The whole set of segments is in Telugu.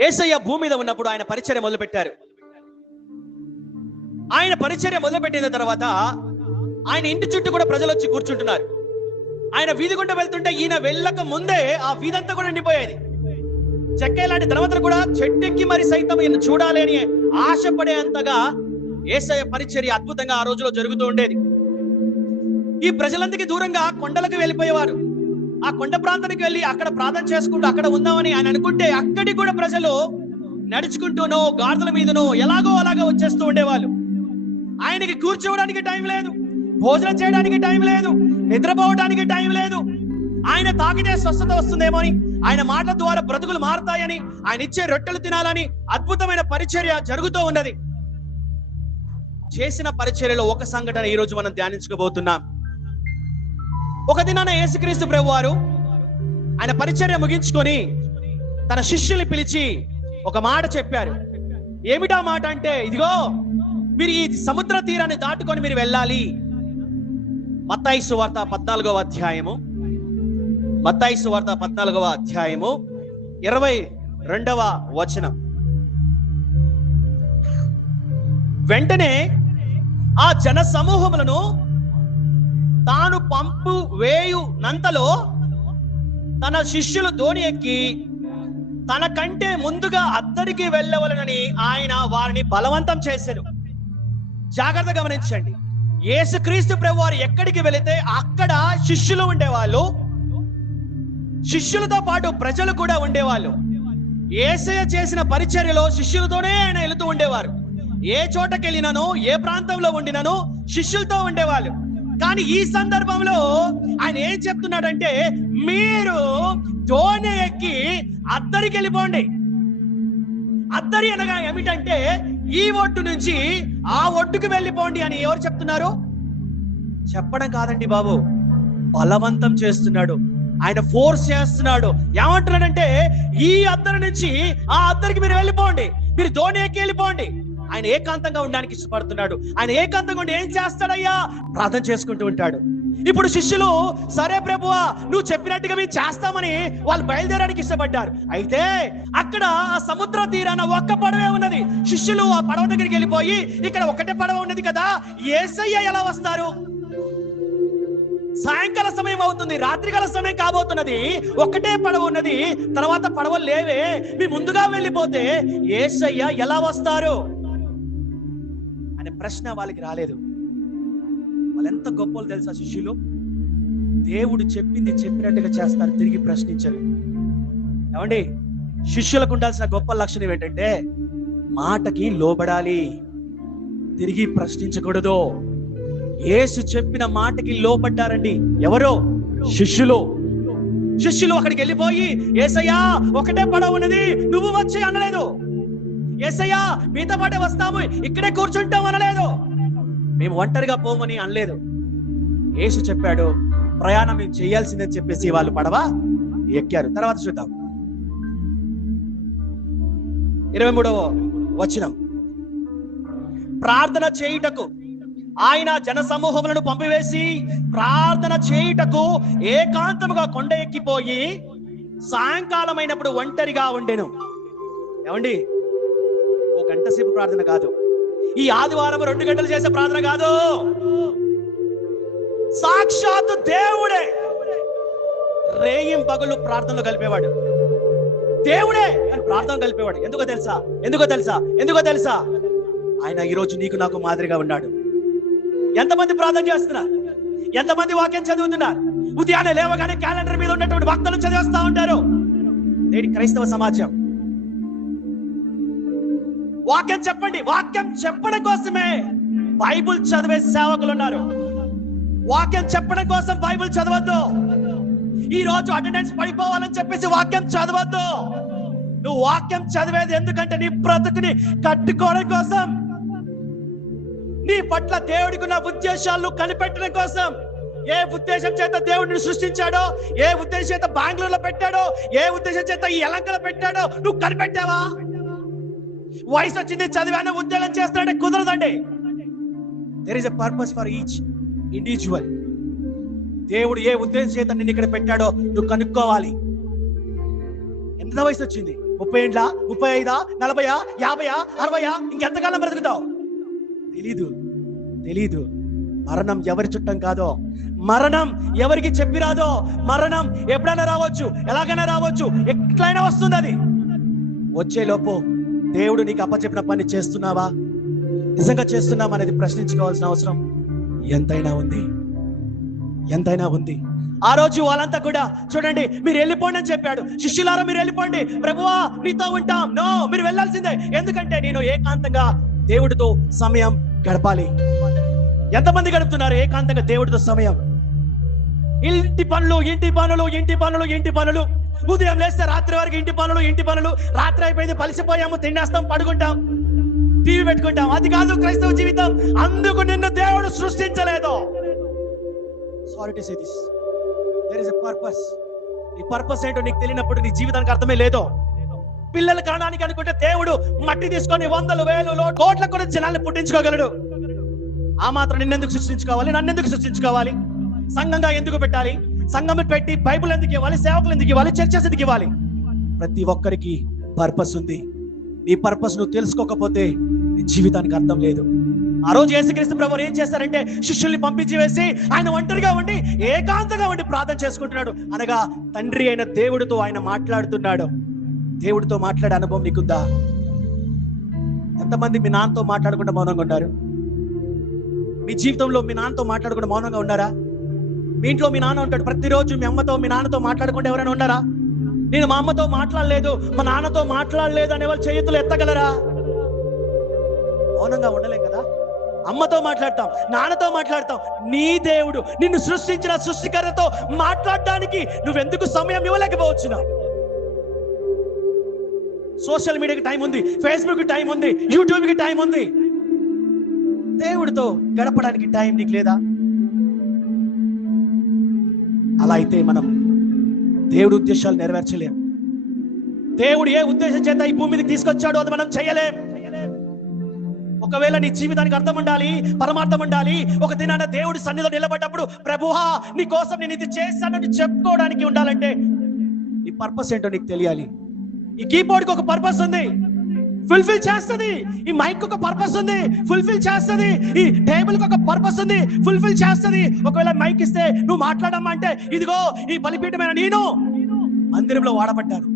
యేసయ్య భూమి మీద ఉన్నప్పుడు ఆయన పరిచర్య మొదలుపెట్టారు. ఆయన పరిచర్య మొదలుపెట్టిన తర్వాత ఆయన ఇంటి చుట్టూ కూడా ప్రజలు వచ్చి కూర్చుంటున్నారు. ఆయన వీధి గుండా వెళ్తుంటే ఈయన వెళ్ళక ముందే ఆ వీధంతా కూడా నిండిపోయేది. చెక్కే లాంటి ధనవంతులు కూడా చెట్టెక్కి మరి సైతం ఈయన చూడాలి అని ఆశపడేంతగా యేసయ్య పరిచర్య అద్భుతంగా ఆ రోజులో జరుగుతూ ఉండేది. ఈ ప్రజలందరికీ దూరంగా కొండలకు వెళ్ళిపోయేవారు. ఆ కొండ ప్రాంతానికి వెళ్ళి అక్కడ ప్రార్థన చేసుకుంటూ అక్కడ ఉందామని ఆయన అనుకుంటే అక్కడికి కూడా ప్రజలు నడుచుకుంటూనో గాడిదల మీదనో ఎలాగో అలాగా వచ్చేస్తూ ఉండేవాళ్ళు. ఆయనకి కూర్చోవడానికి టైం లేదు, భోజనం చేయడానికి టైం లేదు, నిద్రపోవడానికి టైం లేదు. ఆయన తాకితే స్వస్థత వస్తుందేమో అని, ఆయన మాటల ద్వారా బ్రతుకులు మారుతాయని, ఆయన ఇచ్చే రొట్టెలు తినాలని అద్భుతమైన పరిచర్య జరుగుతూ ఉన్నది. చేసిన పరిచర్యలో ఒక సంఘటన ఈ రోజు మనం ధ్యానించుకోబోతున్నాం. ఒక దినాన యేసుక్రీస్తు ప్రభువారు ఆయన పరిచర్య ముగించుకొని తన శిష్యుల్ని పిలిచి ఒక మాట చెప్పారు. ఏమిటా మాట అంటే, ఇదిగో మీరు ఈ సముద్ర తీరాన్ని దాటుకొని మీరు వెళ్ళాలి. మత్తయి సువార్త 14వ అధ్యాయము, మత్తయి సువార్త 14వ అధ్యాయము 22వ వచనం. వెంటనే ఆ జన సమూహములను తాను పంపు వేయునంతలో తన శిష్యులు దోణి ఎక్కి తన కంటే ముందుగా అద్దరికి వెళ్ళవలనని ఆయన వారిని బలవంతం చేశారు. జాగ్రత్త గమనించండి. యేసుక్రీస్తు ప్రభు వారు ఎక్కడికి వెళితే అక్కడ శిష్యులు ఉండేవాళ్ళు, శిష్యులతో పాటు ప్రజలు కూడా ఉండేవాళ్ళు. యేసయ్య చేసిన పరిచర్యలో శిష్యులతోనే ఆయన వెళుతూ ఉండేవారు. ఏ చోటకి వెళ్ళినానో, ఏ ప్రాంతంలో ఉండినానో శిష్యులతో ఉండేవాళ్ళు. కానీ ఈ సందర్భంలో ఆయన ఏం చెప్తున్నాడంటే, మీరు దోణి ఎక్కి అద్దరికి వెళ్ళిపోండి. అద్దరి అనగా ఏమిటంటే, ఈ ఒడ్డు నుంచి ఆ ఒడ్డుకు వెళ్ళిపోండి అని ఎవరు చెప్తున్నారు? చెప్పడం కాదండి బాబు, బలవంతం చేస్తున్నాడు. ఆయన ఫోర్స్ చేస్తున్నాడు. ఏమంటున్నాడంటే, ఈ అద్దరి నుంచి ఆ అద్దరికి మీరు వెళ్ళిపోండి, మీరు దోణి ఎక్కి వెళ్ళిపోండి. ఆయన ఏకాంతంగా ఉండడానికి ఇష్టపడుతున్నాడు. ఆయన ఏకాంతంగా ఉండి ఏం చేస్తాడయ్యా? ప్రార్థన చేసుకుంటూ ఉంటాడు. ఇప్పుడు శిష్యులు, సరే ప్రభువా నువ్వు చెప్పినట్టుగా మేము చేస్తామని వాళ్ళు బయలుదేరడానికి ఇష్టపడ్డారు. అయితే అక్కడ ఆ సముద్ర తీరాన ఒక్క పడవే ఉన్నది. శిష్యులు ఆ పడవ దగ్గరికి వెళ్ళిపోయి, ఇక్కడ ఒకటే పడవ ఉన్నది కదా, యేసయ్య ఎలా వస్తారు? సాయంకాల సమయం అవుతుంది, రాత్రికాల సమయం కాబోతున్నది, ఒకటే పడవ ఉన్నది, తర్వాత పడవలు లేవే, మీ ముందుగా వెళ్ళిపోతే యేసయ్య ఎలా వస్తారు అనే ప్రశ్న వాళ్ళకి రాలేదు. వాళ్ళు ఎంత గొప్పలు తెలుసా శిష్యులు? దేవుడు చెప్పింది చెప్పినట్టుగా చేస్తారు, తిరిగి ప్రశ్నించరు. ఏమండి, శిష్యులకు ఉండాల్సిన గొప్ప లక్షణం ఏంటంటే మాటకి లోబడాలి, తిరిగి ప్రశ్నించకూడదు. యేసు చెప్పిన మాటకి లోబడ్డారండి. ఎవరో? శిష్యులు. శిష్యులు అక్కడికి వెళ్ళిపోయి, యేసయ్యా ఒకటే పడవ ఉన్నది, నువ్వు వచ్చి అనలేదు. యేసయ్యా మీతో పాటే వస్తాము, ఇక్కడే కూర్చుంటాం అనలేదు. మేము ఒంటరిగా పోమని అనలేదు. యేసు చెప్పాడు, ప్రయాణం మేము చేయాల్సిందని చెప్పేసి వాళ్ళు పడవ ఎక్కారు. తర్వాత చూద్దాం 23వ వచనం. ప్రార్థన చేయుటకు ఆయన జన సమూహములను పంపివేసి ప్రార్థన చేయుటకు ఏకాంతముగా కొండ ఎక్కిపోయి సాయంకాలం అయినప్పుడు ఒంటరిగా ఉండెను. ఏమండి, ఓ గంట సేపు ప్రార్థన కాదు, ఈ ఆదివారం 2 గంటలు చేసే ప్రార్థన కాదు, సాక్షాత్తు దేవుడే రేయిం పగలు ప్రార్థనలు కలిపేవాడు. దేవుడే అని ప్రార్థన కలిపేవాడు. ఎందుకో తెలుసా? ఆయన ఈరోజు నీకు నాకు మాదిరిగా ఉన్నాడు. ఎంతమంది ప్రార్థన చేస్తున్నారు? ఎంతమంది వాక్యం చదువుతున్నారు? ఉదయాన్నే లేవగానే క్యాలెండర్ మీద ఉన్నటువంటి వాక్యాలు చదివేస్తా ఉంటారు. నేటి క్రైస్తవ సమాజం వాక్యం చెప్పండి, వాక్యం చెప్పడం కోసమే బైబుల్ చదివే సేవకులు ఉన్నారు. వాక్యం చెప్పడం కోసం బైబుల్ చదవద్దు. ఈ రోజు అటెండెన్స్ పడిపోవాలని చెప్పేసి వాక్యం చదవద్దు. నువ్వు వాక్యం చదివేది ఎందుకంటే నీ బ్రతుకుని కట్టుకోవడం కోసం, నీ పట్ల దేవుడికి ఉన్న ఉద్దేశాలను కనిపెట్టడం కోసం. ఏ ఉద్దేశం చేత దేవుడిని సృష్టించాడో, ఏ ఉద్దేశం చేత బెంగళూరులో పెట్టాడో, ఏ ఉద్దేశం చేత ఈ యలంకలో పెట్టాడో నువ్వు కనిపెట్టావా? వయసు వచ్చింది, చదివాను, ఉద్యోగం చేస్తాడంటే కుదరదండి. There is a purpose for each individual. దేవుడు ఏ ఉద్దేశం చేత నిన్ను ఇక్కడ పెట్టాడో నువ్వు కనుక్కోవాలి. ఎంత వయసు వచ్చింది? 30 ఏండ్ల, 35, 40, 50, 60, ఇంకెంతకాలం బ్రతుకుతావు? తెలీదు. మరణం ఎవరి చుట్టం కాదో, మరణం ఎవరికి చెప్పి రాదో, మరణం ఎప్పుడైనా రావచ్చు, ఎలాగైనా రావచ్చు, ఎట్లయినా వస్తుంది. అది వచ్చేలోపు దేవుడు నీకు అప్పచెప్పిన పని చేస్తున్నావా, నిజంగా చేస్తున్నావా అనేది ప్రశ్నించుకోవాల్సిన అవసరం ఎంతైనా ఉంది. ఆ రోజు వాళ్ళంతా కూడా చూడండి, మీరు వెళ్ళిపోండి అని చెప్పాడు. శిష్యులారా మీరు వెళ్ళిపోండి, ప్రభువా నీతో ఉంటాం. నో, మీరు వెళ్ళాల్సిందే. ఎందుకంటే నేను ఏకాంతంగా దేవుడితో సమయం గడపాలి. ఎంతమంది గడుపుతున్నారు ఏకాంతంగా దేవుడితో సమయం? ఇంటి పనులు, ఉదయం లేస్తే రాత్రి వరకు ఇంటి పనులు. రాత్రి అయిపోయింది, పలిసిపోయాము, తినేస్తాం, పడుకుంటాం, టీవీ పెట్టుకుంటాం. అది కాదు క్రైస్తవ జీవితం. అందుకు నిన్ను దేవుడు సృష్టించలేదు. Sorry to say this, there is a purpose. ఈ పర్పస్ ఏంటో నీకు తెలియనప్పుడు నీ జీవితానికి అర్థమే లేదు. పిల్లలు కనడానికి అనుకుంటే దేవుడు మట్టి తీసుకొని 100,000, 1,000, కోట్ల కూడా జనాల్ని పుట్టించుకోగలడు. ఆ మాత్రం నిన్నెందుకు సృష్టించుకోవాలి? నన్నెందుకు సృష్టించుకోవాలి? సంఘంగా ఎందుకు పెట్టాలి? సంఘం పెట్టి బైబిల్ ఎందుకు ఇవ్వాలి? సేవకులు ఎందుకు ఇవ్వాలి? చర్చస్ ఎందుకు ఇవ్వాలి? ప్రతి ఒక్కరికి పర్పస్ ఉంది. నీ పర్పస్ నువ్వు తెలుసుకోకపోతే నీ జీవితానికి అర్థం లేదు. ఆ రోజు యేసుక్రీస్తు ప్రభువు ఏం చేస్తారంటే శిష్యుల్ని పంపించి వేసి ఆయన ఒంటరిగా ఉండి ఏకాంతంగా ఉండి ప్రార్థన చేసుకుంటున్నాడు. అనగా తండ్రి అయిన దేవుడితో ఆయన మాట్లాడుతున్నాడు. దేవుడితో మాట్లాడే అనుభవం నీకుందా? ఎంతమంది మీ నాన్నతో మాట్లాడకుండా మౌనంగా ఉన్నారు? మీ జీవితంలో మీ నాన్నతో మాట్లాడకుండా మౌనంగా ఉన్నారా? మీ ఇంట్లో మీ నాన్న ఉంటాడు, ప్రతిరోజు మీ అమ్మతో మీ నాన్నతో మాట్లాడకుండా ఎవరైనా ఉన్నారా? నేను మా అమ్మతో మాట్లాడలేదు, మా నాన్నతో మాట్లాడలేదు అనే వాళ్ళు చేతులు ఎత్తగలరా? మౌనంగా ఉండలేం కదా. అమ్మతో మాట్లాడతాం, నాన్నతో మాట్లాడతాం. నీ దేవుడు నిన్ను సృష్టించిన సృష్టికర్తతో మాట్లాడడానికి నువ్వెందుకు సమయం ఇవ్వలేకపోవచ్చునా? సోషల్ మీడియాకి టైం ఉంది, ఫేస్బుక్ కి టైం ఉంది, యూట్యూబ్ కి టైం ఉంది. దేవుడితో గడపడానికి టైం నీకు లేదా? అలా అయితే మనం దేవుడి ఉద్దేశాలు నెరవేర్చలేం. దేవుడు ఏ ఉద్దేశం చేత ఈ భూమి మీదకి తీసుకొచ్చాడో అది మనం చేయలేం. ఒకవేళ నీ జీవితానికి అర్థం ఉండాలి, పరమార్థం ఉండాలి, ఒక దినాన దేవుడి సన్నిధిలో నిలబడ్డప్పుడు ప్రభువా నీ కోసం నేను ఇది చేశానని చెప్పుకోవడానికి ఉండాలంటే ఈ పర్పస్ ఏంటో నీకు తెలియాలి. ఈ కీబోర్డ్కి ఒక పర్పస్ ఉంది, ఫుల్ఫిల్ చేస్తుంది. ఈ మైక్ ఒక పర్పస్ ఉంది, ఫుల్ఫిల్ చేస్తుంది. ఈ టేబుల్ కి ఒక పర్పస్ ఉంది, ఫుల్ఫిల్ చేస్తుంది. ఒకవేళ మైక్ ఇస్తే నువ్వు మాట్లాడమ్మా అంటే ఇదిగో ఈ బలిపీఠమైన నేను మందిరంలో వాడబడ్డాను.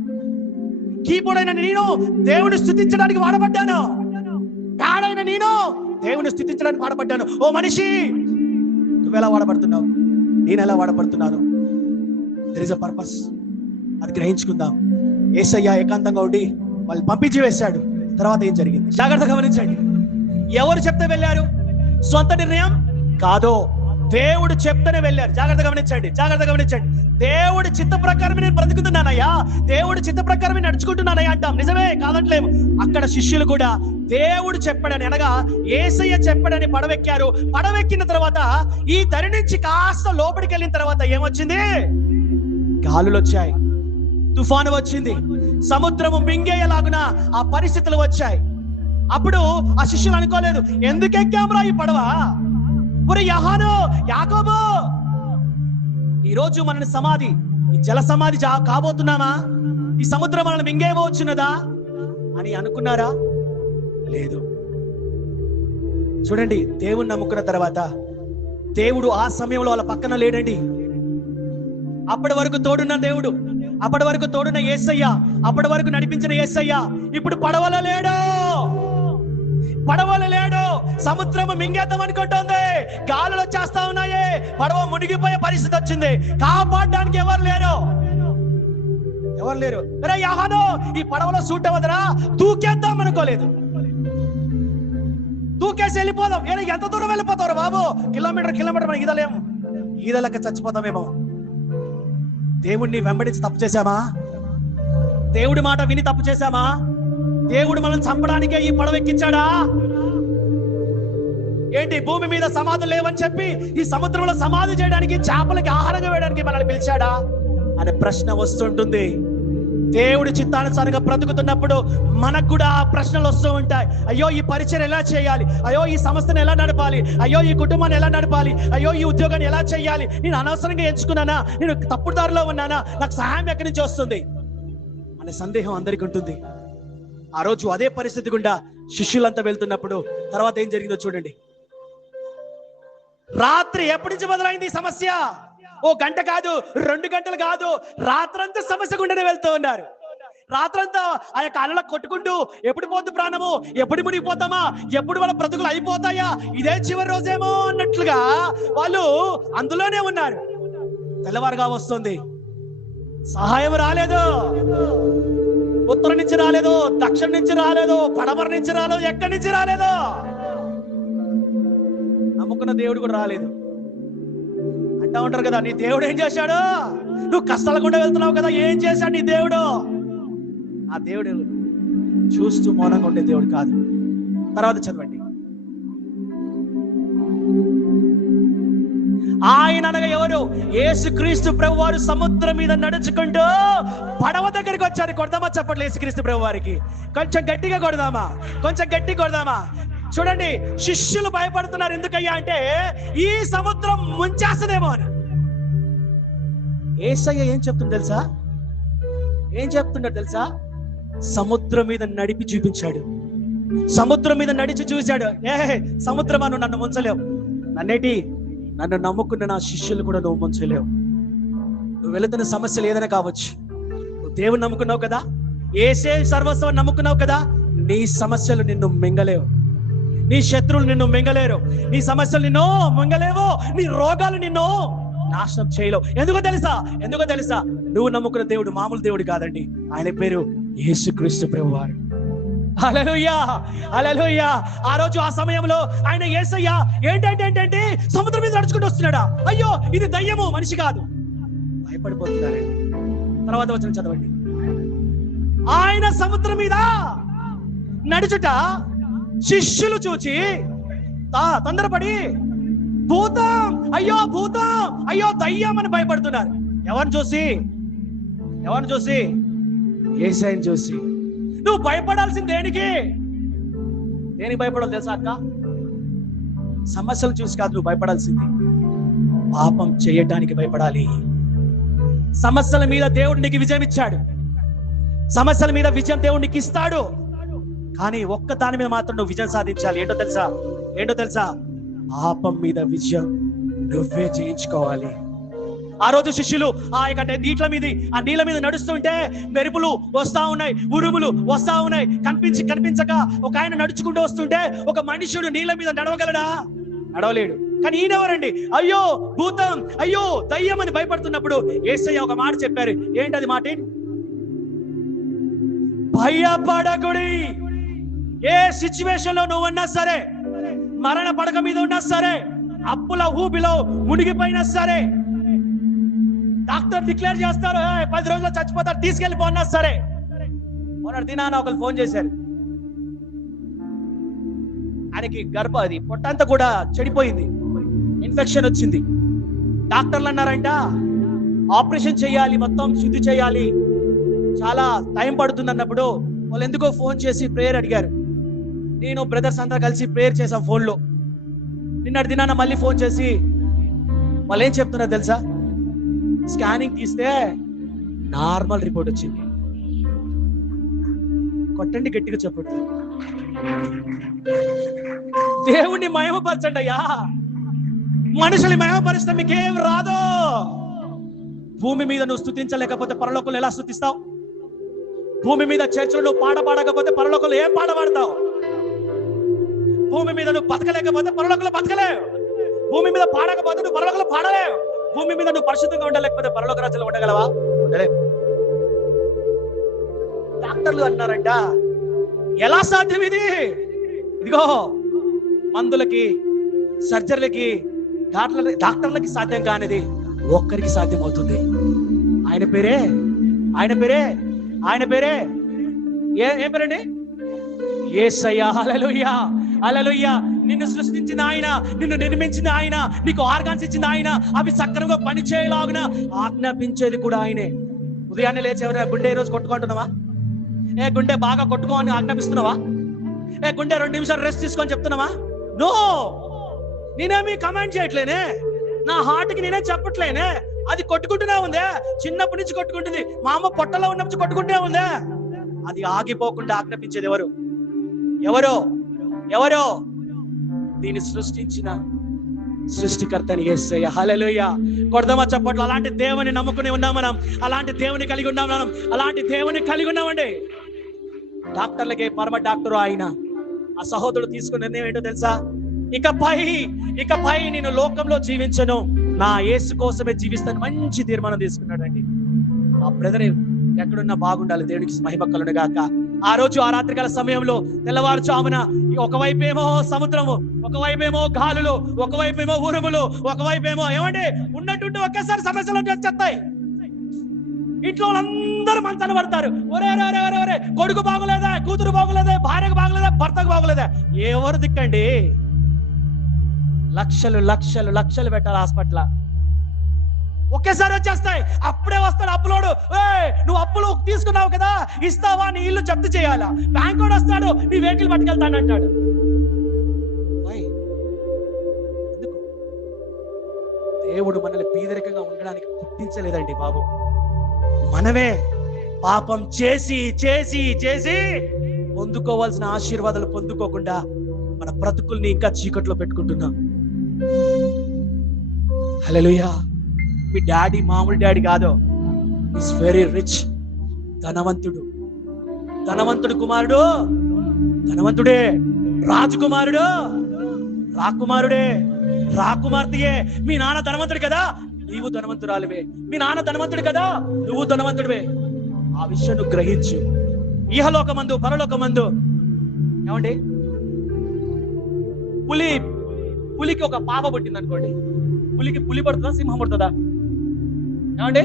కీబోర్డ్ అయిన నేను దేవుని స్తుతించడానికి వాడబడ్డాను. కాడైన నేను దేవుని స్తుతించడానికి వాడబడ్డాను. ఓ మనిషి, నువ్వెలా వాడబడుతున్నావు? నేను ఎలా వాడబడుతున్నాను? There is a purpose. అది గ్రహించుకుందాం. యేసయ్య ఏకాంతంగా ఉండి వాళ్ళు పంపించి వేశాడు. తర్వాత ఏం జరిగింది జాగ్రత్త గమనించండి. ఎవరు చెప్తే వెళ్ళారు? సొంత నిర్ణయం కాదు, దేవుడు చెప్తేనే వెళ్ళారు. జాగ్రత్త గమనించండి. దేవుడి చిత్త ప్రకారమే నేను బ్రతుకుతున్నానయ్యా, దేవుడి చిత్త ప్రకారమే నడుచుకుంటున్నానయ్యా అంటాం. నిజమే, కాదట్లేము. అక్కడ శిష్యులు కూడా దేవుడు చెప్పాడని, అనగా యేసయ్య చెప్పాడని పడవెక్కారు. పడవెక్కిన తర్వాత ఈ దరి నుంచి కాస్త లోపలికి వెళ్ళిన తర్వాత ఏమొచ్చింది? గాలులు వచ్చాయి, తుఫాను వచ్చింది, సముద్రము మింగేయలాగున ఆ పరిస్థితులు వచ్చాయి. అప్పుడు ఆ శిష్యులు అనుకోలేదు, ఎందుకు ఎక్కామురా ఈ పడవ? ఒరే యోహాను, యాకోబు, ఈరోజు మనని సమాధి, ఈ జల సమాధి కాబోతున్నామా? ఈ సముద్రం మనల్ని మింగేయవచ్చున్నదా అని అనుకున్నారా? లేదు. చూడండి, దేవుణ్ణి నమ్ముకున్న తర్వాత దేవుడు ఆ సమయంలో వాళ్ళ పక్కన లేడండి. అప్పటి వరకు తోడున్న దేవుడు, అప్పటి వరకు తోడున్న యేసయ్య, అప్పటి వరకు నడిపించిన యేసయ్య ఇప్పుడు పడవలో లేడు. సముద్రము మింగేద్దాం అనుకుంటుంది, గాలులు వచ్చేస్తా ఉన్నాయి, పడవ మునిగిపోయే పరిస్థితి వచ్చింది. కాపాడడానికి ఎవరు లేరు. అరే యోహాను, ఈ పడవలో సూట్ అవ్వదురా, దూకేద్దాం అనుకోలేదు. దూకేసి వెళ్ళిపోదాం. ఎంత దూరం వెళ్ళిపోతారు బాబు? కిలోమీటర్ మనం ఈదలేక చచ్చిపోతామేమో. దేవుడిని వెంబడించి తప్పు చేశామా? దేవుడి మాట విని తప్పు చేశామా? దేవుడు మనల్ని చంపడానికే ఈ పడవ ఎక్కించాడా? ఏంటి, భూమి మీద సమాధులు లేవని చెప్పి ఈ సముద్రంలో సమాధి చేయడానికి, చేపలకి ఆహారంగా వేయడానికి మనల్ని పిలిచాడా అనే ప్రశ్న వస్తుంటుంది. దేవుడి చిత్తానుసారంగా బ్రతుకుతున్నప్పుడు మనకు కూడా ఆ ప్రశ్నలు వస్తూ ఉంటాయి. అయ్యో ఈ పరిచయం ఎలా చేయాలి? అయ్యో ఈ సంస్థను ఎలా నడపాలి? అయ్యో ఈ కుటుంబాన్ని ఎలా నడపాలి? అయ్యో ఈ ఉద్యోగాన్ని ఎలా చేయాలి? నేను అనవసరంగా ఎంచుకున్నానా? నేను తప్పుడు దారిలో ఉన్నానా? నాకు సహాయం ఎక్కడి నుంచి వస్తుంది? అనే సందేహం అందరికీ ఉంటుంది. ఆ రోజు అదే పరిస్థితి గుండా శిష్యులంతా వెళ్తున్నప్పుడు తర్వాత ఏం జరిగిందో చూడండి. రాత్రి ఎప్పటి నుంచి మొదలైంది ఈ సమస్య? ఓ గంట కాదు, 2 గంటలు కాదు, రాత్రంతా సమస్య గుండానే వెళ్తూ ఉన్నారు. రాత్రంతా ఆ యొక్క అలలకు కొట్టుకుంటూ ఎప్పుడు పోద్దు ప్రాణము, ఎప్పుడు మునిగిపోతామా, ఎప్పుడు వాళ్ళ బ్రతుకులు అయిపోతాయా, ఇదే చివరి రోజేమో అన్నట్లుగా వాళ్ళు అందులోనే ఉన్నారు. తెల్లవారుగా వస్తుంది, సహాయం రాలేదు. ఉత్తరం నుంచి రాలేదు, దక్షిణ నుంచి రాలేదు, పడమర నుంచి రాలేదు, ఎక్కడి నుంచి రాలేదు. నమ్ముకున్న దేవుడు కూడా రాలేదు. అంటా ఉంటారు కదా, నీ దేవుడు ఏం చేశాడు? నువ్వు కష్టాల గుండా వెళ్తున్నావు కదా, ఏం చేశాడు నీ దేవుడు? ఆ దేవుడు చూస్తూ మౌనంగా ఉండే దేవుడు కాదు. తర్వాత చదవండి. ఆయన అనగా ఎవరు? యేసుక్రీస్తు ప్రభు వారు సముద్రం మీద నడుచుకుంటూ పడవ దగ్గరికి వచ్చారు. కొడదామా చెప్పట్లేదు యేసుక్రీస్తు ప్రభు వారికి? కొంచెం గట్టిగా కొడదామా, కొంచెం గట్టి కొడదామా? చూడండి, శిష్యులు భయపడుతున్నారు. ఎందుకయ్యా అంటే ఈ సముద్రం ముంచేస్తుందేమో అని. యేసయ్య ఏం చెప్తుందో తెలుసా? ఏం చెప్తున్నాడు తెలుసా? సముద్రం మీద నడిపి చూపించాడు. సముద్రం మీద నడిచి చూశాడు. సముద్రమా, నువ్వు నన్ను ముంచలేవు. నన్ను నమ్ముకున్న నా శిష్యులు కూడా నువ్వు ముంచలేవు. నువ్వు వెళుతున్న సమస్యలు ఏదైనా కావచ్చు, నువ్వు దేవుని నమ్ముకున్నావు కదా, యేసే సర్వస్వం నమ్ముకున్నావు కదా, నీ సమస్యలు నిన్ను మింగలేవు, నీ శత్రువులు నిన్ను మింగలేరు, నీ సమస్యలు నిన్ను మింగలేవు, నీ రోగాలు నిన్ను నాశనం చేయలేవు. ఎందుకో తెలుసా? నువ్వు నమ్ముకున్న దేవుడు మామూలు దేవుడు కాదండి. ఆయన పేరు యేసుక్రీస్తు ప్రభువారు. హల్లెలూయా, హల్లెలూయా. ఆ రోజు ఆ సమయంలో ఆయన యేసయ్య ఏంటంటే సముద్రం మీద నడుచుకుంటూ వస్తున్నాడా? అయ్యో, ఇది దయ్యము, మనిషి కాదు. భయపడిపోతున్నారండి. తర్వాత వచనం చదవండి. ఆయన సముద్రం మీద నడుచుట శిష్యులు చూచి తొందరపడి భూతం, అయ్యో దయ్యం అని భయపడుతున్నారు. ఎవరిని చూసి? యేసయ్యని చూసి. నువ్వు భయపడాల్సింది దేనికి భయపడాలి తెలుసా అక్క? సమస్యలు చూసి కాదు నువ్వు భయపడాల్సింది, పాపం చేయటానికి భయపడాలి. సమస్యల మీద దేవుడు నీకు విజయం ఇచ్చాడు, సమస్యల మీద విజయం దేవుడు నీకు ఇస్తాడు. కానీ ఒక్క దాని మీద మాత్రం నువ్వు విజయం సాధించాలి. ఏంటో తెలుసా? పాపం మీద విజయం నువ్వే జయించుకోవాలి. ఆ రోజు శిష్యులు ఆ నీళ్ళ మీద నడుస్తుంటే మెరుపులు వస్తా ఉన్నాయి, ఉరుములు వస్తా ఉన్నాయి. కనిపించక ఒక ఆయన నడుచుకుంటూ వస్తుంటే ఒక మనుషుడు నీళ్ళ మీద నడవగలడా? నడవలేడు. కానీ ఈయనెవరండి? అయ్యో భూతం, అయ్యో దయ్యం అని భయపడుతున్నప్పుడు యేసయ్య ఒక మాట చెప్పారు. ఏంటది మాట? భయపడకుడి. ఏ సిచ్యువేషన్ లో నువ్వు ఉన్నా సరే, మరణ పడక మీద ఉన్నా సరే, అప్పుల ఊబిలో మునిగిపోయినా సరే, డాక్టర్ డిక్లేర్ చేస్తారు 10 రోజుల్లో చచ్చిపోతారు, తీసుకెళ్ళిపోన్నా సరే. మొన్నటి దినాన ఒకరు ఫోన్ చేశారు. ఆయనకి అది పొట్టంతా కూడా చెడిపోయింది, ఇన్ఫెక్షన్ వచ్చింది. డాక్టర్లు అన్నారంట ఆపరేషన్ చేయాలి, మొత్తం శుద్ధి చేయాలి, చాలా టైం పడుతుంది అన్నప్పుడు వాళ్ళు ఎందుకో ఫోన్ చేసి ప్రేయర్ అడిగారు. నేను బ్రదర్స్ అంతా కలిసి ప్రేయర్ చేసాం ఫోన్లో. నిన్నటి దినాన మళ్ళీ ఫోన్ చేసి వాళ్ళు ఏం చెప్తున్నారు తెలుసా? స్కానింగ్ తీస్తే నార్మల్ రిపోర్ట్ వచ్చింది. కొట్టండి గట్టిగా చెప్పండి. దేవుణ్ణి మహిమపరచండి అయ్యా. మనుషుల్ని మహిమపరిస్తే మీకేం రాదు. భూమి మీద నువ్వు స్తుతించలేకపోతే పరలోకంలో ఎలా స్తుతిస్తావు? భూమి మీద చర్చలు నువ్వు పాడకపోతే పరలోకంలో ఏం పాడబడతావు? భూమి మీద నువ్వు బతకలేకపోతే పరలోకంలో బతకలేవు. భూమి మీద పాడకపోతే నువ్వు పరలోకంలో పాడలేవు. భూమి మీద నువ్వు పరిశుద్ధంగా ఉండలేకపోతే పరలోక రాజ్యంలో ఉండగలవా? ఉండలేవు. డాక్టర్లు అన్నారంట, ఎలా సాధ్యం ఇది? ఇదిగో మందులకి, సర్జరీలకి, డాక్టర్లకి సాధ్యం కానిది ఒక్కరికి సాధ్యం అవుతుంది. ఆయన పేరే ఏం పేరండి? యేసయ్య. హల్లెలూయా, హల్లెలూయా. నిన్ను సృష్టించిన ఆయన, నిన్ను నిర్మించిన ఆయన, నీకు ఆర్గాన్స్ ఇచ్చిన ఆయన, అవి సక్రమంగా పని చేయలాగున ఆజ్ఞాపించేది కూడా ఆయనే. ఉదయాన్నే లేచి ఎవరైనా గుండె ఈ రోజు కొట్టుకుంటున్నావా? గుండె బాగా కొట్టుకో అని ఆజ్ఞాపిస్తున్నావా? గుండె 2 నిమిషాలు రెస్ట్ తీసుకొని చెప్తున్నావా? నో, నేనేమి కమాండ్ చేయట్లేనే, నా హార్ట్కి నేనే చెప్పట్లేనే. అది కొట్టుకుంటూనే ఉందే, చిన్నప్పటి నుంచి కొట్టుకుంటుంది. మా అమ్మ పొట్టలో ఉన్నప్పుడు కొట్టుకుంటూనే ఉందే. అది ఆగిపోకుండా ఆజ్ఞాపించేది ఎవరు? ఎవరో ఎవరో దీన్ని సృష్టించిన సృష్టికర్తని యేసయ్య. హల్లెలూయా. కొడదామా చప్పట్లు. అలాంటి దేవుని నమ్ముకుని ఉన్నాం మనం, అలాంటి దేవుని కలిగి ఉన్నాం మనం, అలాంటి దేవుని కలిగి ఉన్నామండి. డాక్టర్లకే పరమ డాక్టర్ ఆయన. ఆ సహోదరుడు తీసుకున్న నిర్ణయం ఏంటో తెలుసా? ఇకపై నేను లోకంలో జీవించను, నా యేసు కోసమే జీవిస్తాను. మంచి తీర్మానం తీసుకున్నాడండి. ఆ బ్రదర్ ఎక్కడున్నా బాగుండాలి. దేవుడికి మహిమ కలుగును గాక. ఆ రోజు ఆ రాత్రికాల సమయంలో తెల్లవారుజామున ఒకవైపేమో సముద్రము, ఒకవైపేమో గాలులు, ఒకవైపేమో ఉరుములు, ఒకవైపేమో ఏమంటే ఉన్నట్టుండి ఒకేసారి సమస్యలు వచ్చేస్తాయి. ఇంట్లో వాళ్ళందరూ మంచాన పడతారు. ఒరే కొడుకు బాగోలేదా, కూతురు బాగోలేదా, భార్యకు బాగోలేదా, భర్తకు బాగోలేదా? ఎవరు దిక్కండి? లక్షలు లక్షలు లక్షలు పెట్టాలి హాస్పిటల్. ఒకేసారి వచ్చేస్తాయి. అప్పుడే వస్తాడు అప్పులోడు. నువ్వు అప్పులు తీసుకున్నావు కదా, ఇస్తావా? నీ ఇల్లు జప్తు చేయాలా? బ్యాంక్ వాడు వస్తాడు, నీ వెహికల్ పట్టుకెళ్తాను అంటాడు. ఎందుకు? దేవుడు మనల్ని పేదరికంగా ఉండడానికి పుట్టించలేదండి బాబు. మనమే పాపం చేసి చేసి చేసి పొందుకోవాల్సిన ఆశీర్వాదాలు పొందుకోకుండా మన బ్రతుకుల్ని ఇంకా చీకట్లో పెట్టుకుంటున్నాం. హల్లెలూయా. మీ డాడీ మామూలు డాడీ కాదు, ఈస్ వెరీ రిచ్. ధనవంతుడు కుమారుడు, ధనవంతుడే. రాజకుమారుడు, రాకుమారుడే, రాకుమార్తెయే. మీ నాన్న ధనవంతుడు కదా, నీవు ధనవంతురాలివే. మీ నాన్న ధనవంతుడు కదా, నువ్వు ధనవంతుడివే. ఆ విషయం నువ్వు గ్రహించు. ఇహలోకమందు పరలోకమందు ఏమండి, పులికి ఒక పాప పుట్టింది అనుకోండి, పులికి పులి పడుతుందా, సింహం పడుతుందా? ఏమండి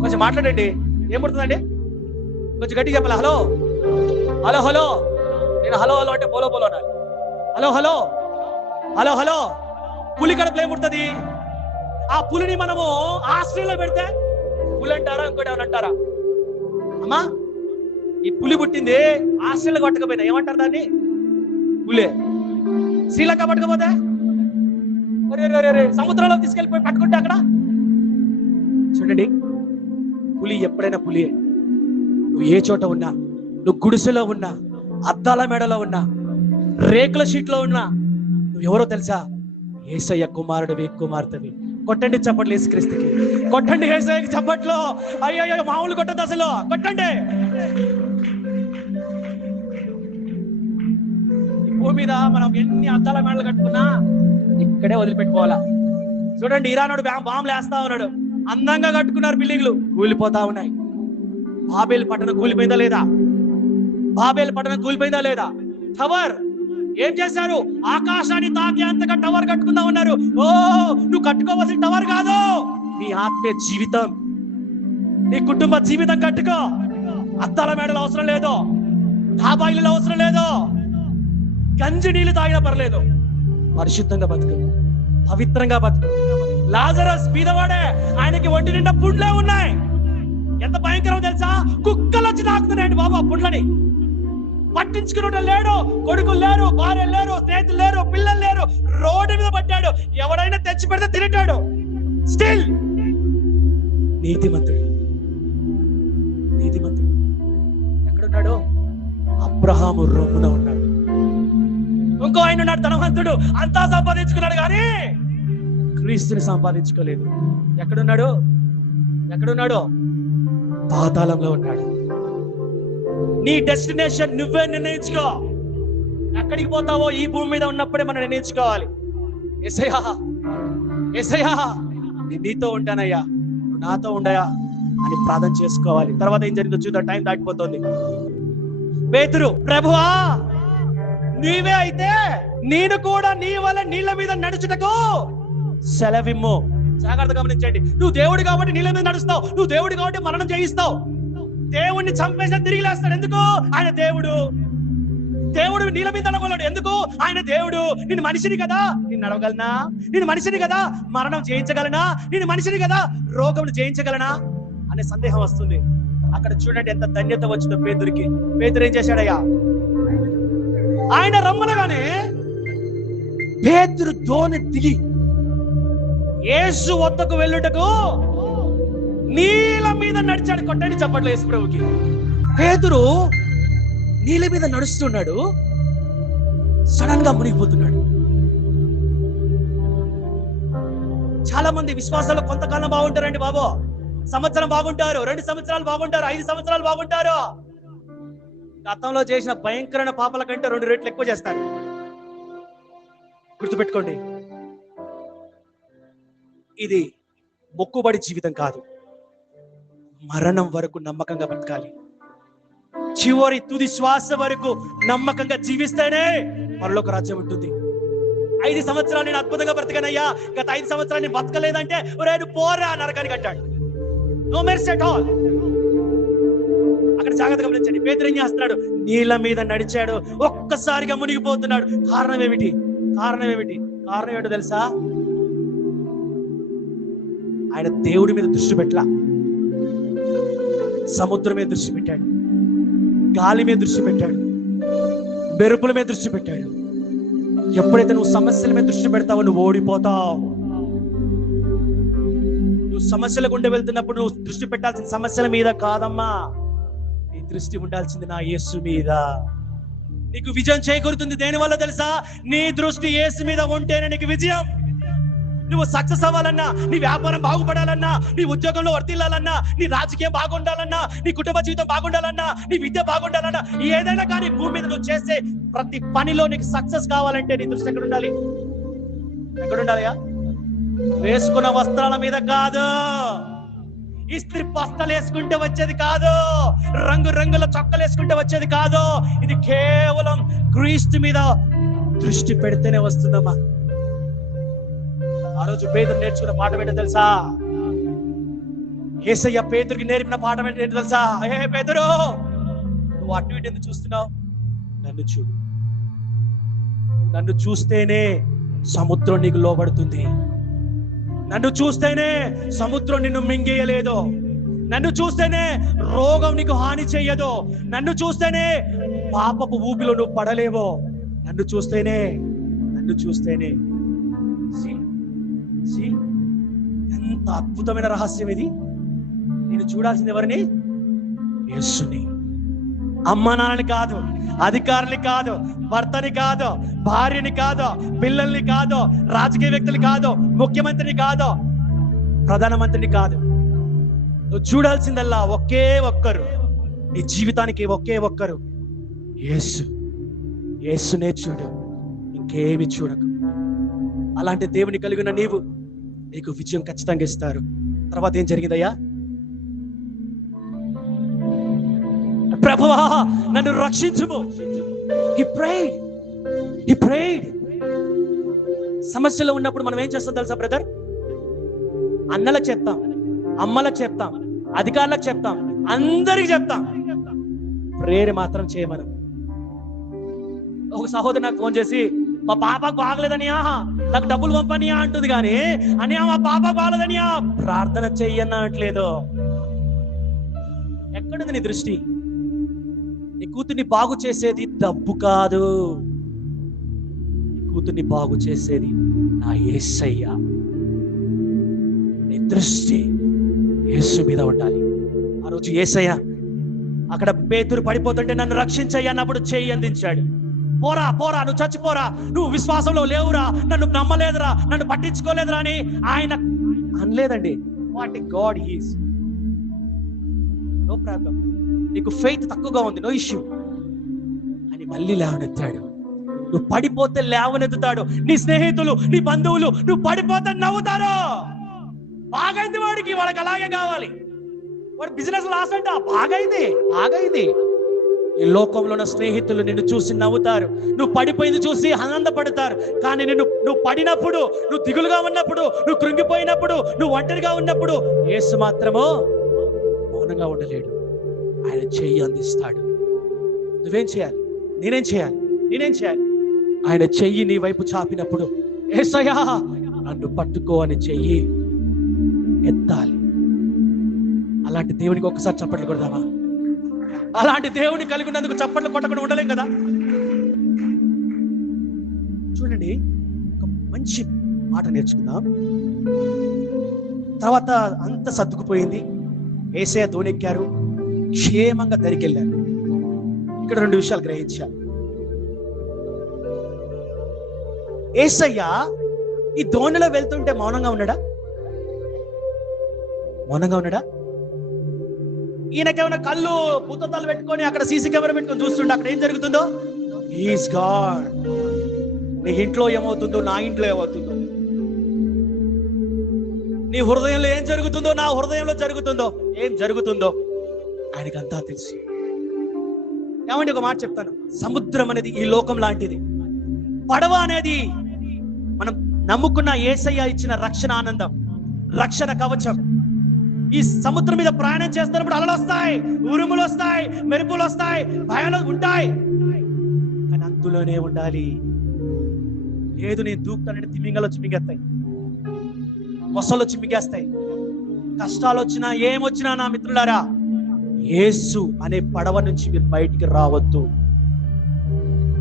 కొంచెం మాట్లాడండి. ఏం పడుతుందండి? కొంచెం గట్టిగా చెప్పాలి. Hello hello hello. నేను హలో హలో అంటే బోలో బోలో అనాలి. Hello hello hello hello. పులి కడుపులో ఏం పుడుతుంది? ఆ పులిని మనము ఆస్ట్రేలియాలో పెడితే పులి అంటారా, ఇంకోటి ఏమని అంటారా? అమ్మా, ఈ పులి పుట్టింది ఆస్ట్రేలియా పట్టకపోయినా ఏమంటారు దాన్ని? పులే. శ్రీలంక పట్టకపోతే సముద్రంలో తీసుకెళ్ళిపోయి పట్టుకుంటే అక్కడ చూడండి. పులి ఎప్పుడైనా పులియే. నువ్వు ఏ చోట ఉన్నా, నువ్వు గుడిసెలో ఉన్నా, అద్దాల మేడలో ఉన్నా, రేకుల షీట్లో ఉన్నా, నువ్వు ఎవరో తెలుసా? యేసయ్య కుమారుడివి, కుమార్తెవి. కొట్టండి చప్పట్లు యేసుక్రీస్తుకి. కొట్టండి యేసయ్యకి చప్పట్లు. అయ్యో మామూలు కొట్టద్దు అసలు, కొట్టండి. ఈ భూమి మీద మనం ఎన్ని అద్దాల మేడలు కట్టుకున్నా ఇక్కడే వదిలిపెట్టుకోవాలా. చూడండి, ఇరానుడు బాంబులు వేస్తా ఉన్నాడు. అందంగా కట్టుకున్నారు, బిల్డింగ్లు కూలిపోతా ఉన్నాయి. బాబేలు పట్టణం కూలిపోయిందా లేదా? బాబేలు పట్టణం కూలిపోయిందా లేదా? టవర్ ఏం చేశారు? ఆకాశాన్ని తాకే అంతగా టవర్ కట్టుకుందా ఉన్నారు. ఓ, నువ్వు కట్టుకోవాల్సిన టవర్ కాదు, నీ ఆత్మీయ జీవితం, నీ కుటుంబ జీవితం కట్టుకో. అద్దాల మేడలు అవసరం లేదు, డాబాయిలు అవసరం లేదు, గంజి నీళ్లు తాగినా పర్లేదు. పరిశుద్ధంగా బతుకు, పవిత్రంగా బతుకు. లాజరస్ బీదవాడే, ఆయనకి ఒంటి నిండా పుండ్లే ఉన్నాయి. ఎంత భయంకరం తెలుసా? కుక్కలు వచ్చి తాకుతున్నాయండి బాబు ఆ పుండ్లని. పట్టించుకున్న లేడు, కొడుకులు లేరు, భార్య లేరు, స్నేహితులు లేరు, పిల్లలు లేరు. రోడ్డు మీద పడ్డాడు. ఎవడైనా తెచ్చి పెడితే తింటాడు. స్టిల్ నీతిమంతుడు. ఎక్కడున్నాడు? అబ్రహాము రొమ్మున ఉన్నాడు. ఇంకో ఆయన ఉన్నాడు ధనవంతుడు, అంతా సంపాదించుకున్నాడు కానీ క్రీస్తుని సంపాదించుకోలేదు. ఎక్కడున్నాడు? పాతాళంలో ఉన్నాడు. నీ డెస్టినేషన్ నువ్వే నిర్ణయించుకో. ఎక్కడికి పోతావో ఈ భూమి మీద ఉన్నప్పుడే మనం నిర్ణయించుకోవాలి. యేసయ్యా నేను నీతో ఉంటానయ్యా, నువ్వు నాతో ఉండయా అని ప్రార్థన చేసుకోవాలి. తర్వాత ఏం జరిగిందో చూద్దాం, టైం దాటిపోతుంది. పేతురు, ప్రభువా నీవే అయితే నేను కూడా నీ వల్ల నీళ్ళ మీద నడుచుటకు సెలవిమ్ము. జాగ్రత్త గమనించండి. నువ్వు దేవుడు కాబట్టి నీళ్ళ మీద నడుస్తావు, నువ్వు దేవుడు కాబట్టి మరణం చేయిస్తావు. దేవుణ్ణి చంపేసిన తిరిగి లేస్తాడు. ఎందుకు? ఆయన దేవుడు. నీళ్ళ మీద నడవలేడు. ఎందుకు? ఆయన దేవుడు. నేను మనిషిని కదా, నేను నడవగలనా? నేను మనిషిని కదా, మరణం జయించగలనా? నేను మనిషిని కదా, రోగం జయించగలనా అనే సందేహం వస్తుంది. అక్కడ చూడండి ఎంత ధన్యత వచ్చిందో పేతురికి. పేతురు ఏం చేశాడయ్యా? ఆయన రమ్మనగానే పేతురు దోణి దిగి యేసు వద్దకు వెళ్ళుటకు నీళ్ళ మీద నడిచాడు. కొట్టండి చప్పట్లు యేసు ప్రభుకి. పేతురు నీళ్ళ మీద నడుస్తున్నాడు, సడన్ గా మునిగిపోతున్నాడు. చాలా మంది విశ్వాసాలు కొంతకాలం బాగుంటారండి బాబు. సంవత్సరం బాగుంటారు, 2 సంవత్సరాలు బాగుంటారు, 5 సంవత్సరాలు బాగుంటారు. గతంలో చేసిన భయంకరమైన పాపాల కంటే 2 రెట్లు ఎక్కువ చేస్తారు. గుర్తుపెట్టుకోండి, ఇది మొక్కుబడి జీవితం కాదు. మరణం వరకు నమ్మకంగా బతకాలి. చివరి తుది శ్వాస వరకు నమ్మకంగా జీవిస్తేనే పరలోక రాజ్యం ఉంటుంది. 5 సంవత్సరాలు నేను అద్భుతంగా బ్రతకనయ్యా, గత 5 సంవత్సరాలు నేను బతకలేదంటే ఒరేడు పోరా నరకానికి అంటాడు. No mercy at all. అక్కడ జాగ్రత్తగా గమనించండి. పేతురు ఏం చేస్తున్నాడు? నీళ్ళ మీద నడిచాడు, ఒక్కసారిగా మునిగిపోతున్నాడు. కారణం ఏమిటి? కారణం ఏంటో తెలుసా? ఆయన దేవుడి మీద దృష్టి పెట్టలా, సముద్రం మీద దృష్టి పెట్టాడు, గాలి మీద దృష్టి పెట్టాడు, మెరుపుల మీద దృష్టి పెట్టాడు. ఎప్పుడైతే నువ్వు సమస్యల మీద దృష్టి పెడతావో నువ్వు ఓడిపోతావు. నువ్వు సమస్యల గుండా వెళ్తున్నప్పుడు నువ్వు దృష్టి పెట్టాల్సిన సమస్యల మీద కాదమ్మా, నీ దృష్టి ఉండాల్సింది నా యేసు మీద. నీకు విజయం చేకూరుతుంది దేని వల్ల తెలుసా? నీ దృష్టి యేసు మీద ఉంటేనే నీకు విజయం. నువ్వు సక్సెస్ అవ్వాలన్నా, నీ వ్యాపారం బాగుపడాలన్నా, నీ ఉద్యోగంలో వర్తిల్లాలన్నా, నీ రాజకీయం బాగుండాలన్నా, నీ కుటుంబ జీవితం బాగుండాలన్నా, నీ విద్య బాగుండాలన్నా, ఏదైనా కానీ భూమి మీద నువ్వు చేసే ప్రతి పనిలో నీకు సక్సెస్ కావాలంటే నీ దృష్టి ఎక్కడ ఉండాలి? ఎక్కడుండాలయా? వేసుకున్న వస్త్రాల మీద కాదు, ఇస్త్రీ బస్తలు వేసుకుంటే వచ్చేది కాదు, రంగుల చొక్కలు వేసుకుంటే వచ్చేది కాదు. ఇది కేవలం క్రీస్తు మీద దృష్టి పెడితేనే వస్తుందమ్మా. ఆ రోజు పేతురు నేర్చుకున్న పాఠం ఏంటో తెలుసా? యేసయ్య పేతురుకి నేర్పిన పాఠం ఏంటో తెలుసా? ఏ పేతురు, నువ్వు అటు ఇటు ఎందుకు చూస్తున్నావు? నన్ను చూడు. నన్ను చూస్తేనే సముద్రం నీకు లోబడుతుంది. నన్ను చూస్తేనే సముద్రం నిన్ను మింగేయలేదు. నన్ను చూస్తేనే రోగం నీకు హాని చెయ్యదు. నన్ను చూస్తేనే పాపపు ఊపిలో నువ్వు పడలేవో. నన్ను చూస్తేనే ఎంత అద్భుతమైన రహస్యం ఇది. నేను చూడాల్సింది ఎవరిని? యేసుని. అమ్మ నాన్నని కాదు, అధికారుని కాదు, భర్తని కాదు, భార్యని కాదు, పిల్లల్ని కాదు, రాజకీయ వ్యక్తులు కాదు, ముఖ్యమంత్రిని కాదు, ప్రధానమంత్రిని కాదు. నువ్వు చూడాల్సిందల్లా ఒకే ఒక్కరు, నీ జీవితానికి ఒకే ఒక్కరు, యేసు. యేసునే చూడు, ఇంకేమి చూడకు. అలాంటి దేవుని కలిగిన నీకు విజయం ఖచ్చితంగా ఇస్తారు. తర్వాత ఏం జరిగిందయ్యా? ప్రభువా నన్ను రక్షించుము. He prayed. సమస్యలో ఉన్నప్పుడు మనం ఏం చేస్తాం తెలుసా బ్రదర్? అన్నలకు చెప్తాం, అమ్మలకు చెప్తాం, అధికారులకు చెప్తాం, అందరికి చెప్తాం. ప్రేయర్ మాత్రం చేయమనం. ఒక సహోదరు నాకు ఫోన్ చేసి, మా పాపకు బాగలేదనియా, నాకు డబ్బులు పంపనియా అంటుంది, కానీ అనియా మా పాప బాగలేదనియా ప్రార్థన చెయ్యన్నా అంటలేదు. ఎక్కడుంది నీ దృష్టి? నీ కూతుర్ని బాగు చేసేది డబ్బు కాదు, నీ కూతుర్ని బాగు చేసేది నా యేసయ్య. నీ దృష్టి యేసు మీద ఉండాలి. ఆ రోజు యేసయ్య అక్కడ పేతురు పడిపోతుంటే నన్ను రక్షించయ్యా అన్నప్పుడు చెయ్యి అందించాడు. పోరా నువ్వు చచ్చిపోరా, నువ్వు విశ్వాసంలో లేవురా, నన్ను నమ్మలేదురా, నన్ను పట్టించుకోలేదురా అని ఆయన అనలేదండి. What God is. No problem, నీకు ఫెయిత్ తక్కువగా ఉంది, నో ఇష్యూ అని మళ్ళీ లేవనెత్తాడు. నువ్వు పడిపోతే లేవనెత్తుతాడు. నీ స్నేహితులు, నీ బంధువులు నువ్వు పడిపోతే నవ్వుతారు. బాగైంది వాళ్ళకి అలాగే కావాలి. వాడు బిజినెస్ లాస్ అంట, బాగైంది. ఈ లోకంలో ఉన్న స్నేహితులు నిన్ను చూసి నవ్వుతారు, నువ్వు పడిపోయింది చూసి ఆనందపడతారు. కానీ నువ్వు పడినప్పుడు, నువ్వు దిగులుగా ఉన్నప్పుడు, నువ్వు కృంగిపోయినప్పుడు, నువ్వు ఒంటరిగా ఉన్నప్పుడు యేసు మాత్రమో మౌనంగా ఉండలేడు. ఆయన చెయ్యి అందిస్తాడు. నువ్వేం చేయాలి? నేనేం చేయాలి? ఆయన చెయ్యి నీ వైపు చాపినప్పుడు యేసయ్యా నన్ను పట్టుకో అని చెయ్యి ఎత్తాలి. అలాంటి దేవునికి ఒక్కసారి చప్పట్లు కొడదామా? అలాంటి దేవుని కలిగి ఉన్నందుకు చప్పట్లు కొట్టకుండా ఉండలేం కదా. చూడండి, ఒక మంచి మాట నేర్చుకుందాం. తర్వాత అంత సర్దుకుపోయింది, యేసయ్య దోణెక్కారు, క్షేమంగా దరికెళ్ళారు. ఇక్కడ 2 విషయాలు గ్రహించాలి. యేసయ్య ఈ దోణిలో వెళ్తుంటే మౌనంగా ఉన్నాడా? మౌనంగా ఉన్నాడా? ఈయనకేమైనా కళ్ళు భూతద్దాలు పెట్టుకొని అక్కడ సీసీ కెమెరా పెట్టుకొని చూస్తుండే అక్కడ ఏం జరుగుతుందో? Is God. నీ ఇంట్లో ఏమవుతుందో నా ఇంట్లో ఏమవుతుందో, నీ హృదయంలో ఏం జరుగుతుందో నా హృదయంలో జరుగుతుందో, ఏం జరుగుతుందో ఆయనకంతా తెలుసు. ఏమంటే ఒక మాట చెప్తాను, సముద్రం అనేది ఈ లోకం లాంటిది. పడవ అనేది మనం నమ్ముకున్న యేసయ్య ఇచ్చిన రక్షణ ఆనందం, రక్షణ కవచం. ఈ సముద్రం మీద ప్రయాణం చేస్తున్నప్పుడు అలలు వస్తాయి, ఉరుములు వస్తాయి, మెరుపులు వస్తాయి, భయాలు ఉంటాయి, కానీ అందులోనే ఉండాలి. లేదు నేను దూకుతానంటే తిమింగలు వచ్చి మింగేస్తాయి, మొసలు వచ్చి మింగేస్తాయి. కష్టాలు వచ్చినా ఏమొచ్చినా నా మిత్రులారా, యేసు అనే పడవ నుంచి మీరు బయటికి రావద్దు.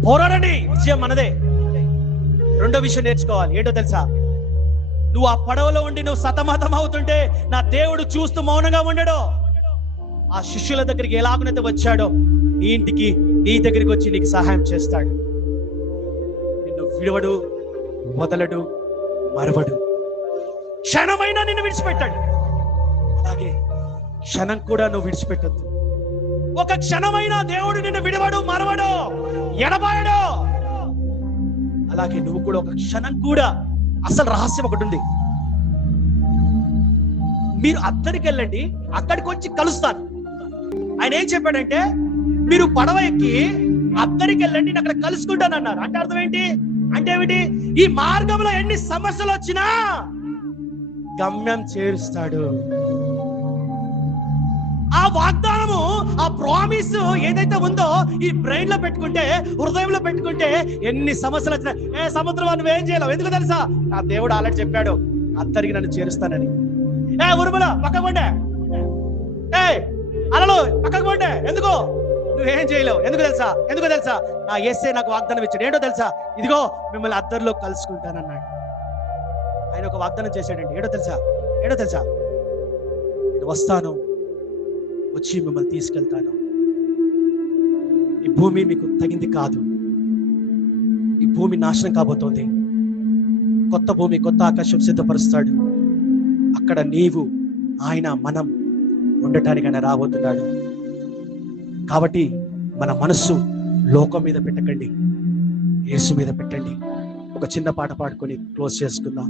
పోరాడండి, విజయం మనదే. రెండో విషయం నేర్చుకోవాలి. ఏంటో తెలుసా? నువ్వు ఆ పడవలో ఉండి నువ్వు సతమతం అవుతుంటే నా దేవుడు చూస్తూ మౌనంగా ఉండడు. ఆ శిష్యుల దగ్గరికి ఎలాగనైతే వచ్చాడో నీ ఇంటికి, నీ దగ్గరికి వచ్చి నీకు సహాయం చేస్తాడు. నిన్ను విడవడు, వదలడు, మరవడు. క్షణమైనా నిన్ను విడిచిపెట్టాడు. అలాగే క్షణం కూడా నువ్వు విడిచిపెట్టద్దు. ఒక క్షణమైనా దేవుడు నిన్ను విడవడు, మరవడు, ఎడబాయడు. అలాగే నువ్వు కూడా ఒక క్షణం కూడా. అసలు రహస్యం ఒకటి ఉంది, మీరు అద్దరికి వెళ్ళండి, అక్కడికి వచ్చి కలుస్తాను. ఆయన ఏం చెప్పాడంటే మీరు పడవ ఎక్కి అద్దరికి వెళ్ళండి, నేను అక్కడ కలుసుకుంటాను అన్నారు. అంటే అర్థం ఏంటి? అంటే ఏమిటి? ఈ మార్గంలో ఎన్ని సమస్యలు వచ్చినా గమ్యం చేరుస్తాడు. ఆ వాగ్దానము, ఆ ప్రామిస్ ఏదైతే ఉందో ఈ బ్రెయిన్ లో పెట్టుకుంటే, హృదయంలో పెట్టుకుంటే ఎన్ని సమస్యలు వచ్చినా, సముద్రం నువ్వేం చేయలేవు. ఎందుకు తెలుసా? నా దేవుడు ఆల్రెడీ చెప్పాడు, అద్దరికి నన్ను చేరుస్తానని. ఉరుముల పక్కకు పోండే, అలలు పక్కకు పోండే. ఎందుకు? నువ్వేం చేయలేవు. ఎందుకు తెలుసా? నా యేసే నాకు వాగ్దానం ఇచ్చాడు. ఏంటో తెలుసా? ఇదిగో మిమ్మల్ని అద్దరిలో కలుసుకుంటానన్నాడు. ఆయన ఒక వాగ్దానం చేశాడండి. ఏంటో తెలుసా? నేను వస్తాను, వచ్చి మిమ్మల్ని తీసుకెళ్తాను. ఈ భూమి మీకు తగింది కాదు. ఈ భూమి నాశనం కాబోతోంది. కొత్త భూమి, కొత్త ఆకాశం సిద్ధపరుస్తాడు. అక్కడ నీవు, ఆయన, మనం ఉండటానికి ఆయన రాబోతున్నాడు. కాబట్టి మన మనస్సు లోకం మీద పెట్టకండి, యేసు మీద పెట్టండి. ఒక చిన్న పాట పాడుకొని క్లోజ్ చేసుకుందాం.